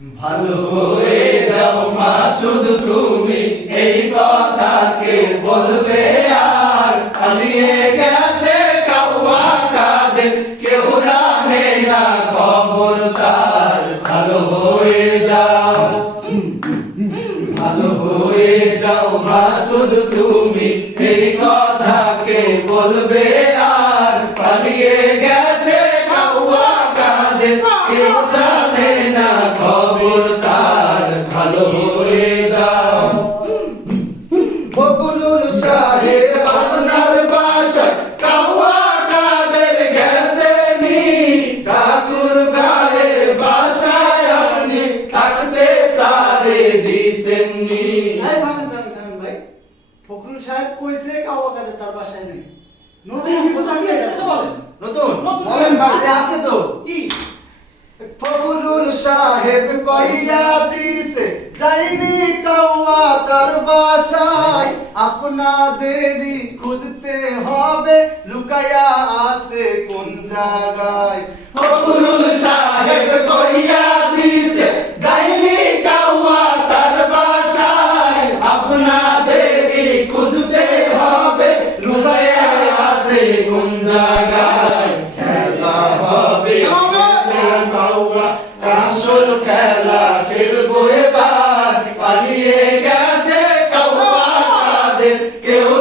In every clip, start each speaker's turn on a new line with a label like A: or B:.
A: ভালো হয়ে যাও মাসুদ তুমি এই বলবে আর। গেছে কাউয়া কেউ জানে না খবর তার ভালো হয়ে যাও, ভালো হয়ে যাও মাসুদ তুমি এই বলবে আর। পালিয়ে গেছে বকুলুল সাহেব আপনার বাসায় কাউয়া কাদের গেছে নি? ঠাকুর গায়ের বাসায় আপনি থাকতে তারে দিছেননি
B: এই থামেন থামেন থামেন ভাই। ফখরুল সাহেব কইছে কাওয়া কাদের তার বাসায় নেই। নতুন কিছু থাকলে বলেন।
A: নতুন?
B: বলেন ভাই।
A: আছে তো।
B: কি?
A: ফখরুল সাহেব কইয়া দিছে যাইনি কাউয়া তার বাসায়। আপনাদেরই খুঁজতে হবে লুকায়া আছে কোন জায়গায়? ফখরুল সাহেব কইয়া দিছে যাইনি কাউয়া তার বাসায়। আপনাদেরই খুঁজতে হবে লুকায়া আছে কোন জায়গায়? খেলা হবে কাউয়া আসল খেলা খেলব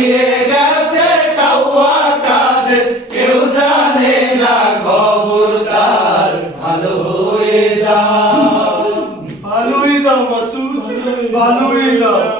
A: পালিয়ে গেছে কাউয়া কাদের কেউ জানে না খবর তার। ভালো হয়ে যাও। ভালোই যাও মাসুদ ভালোই যাও।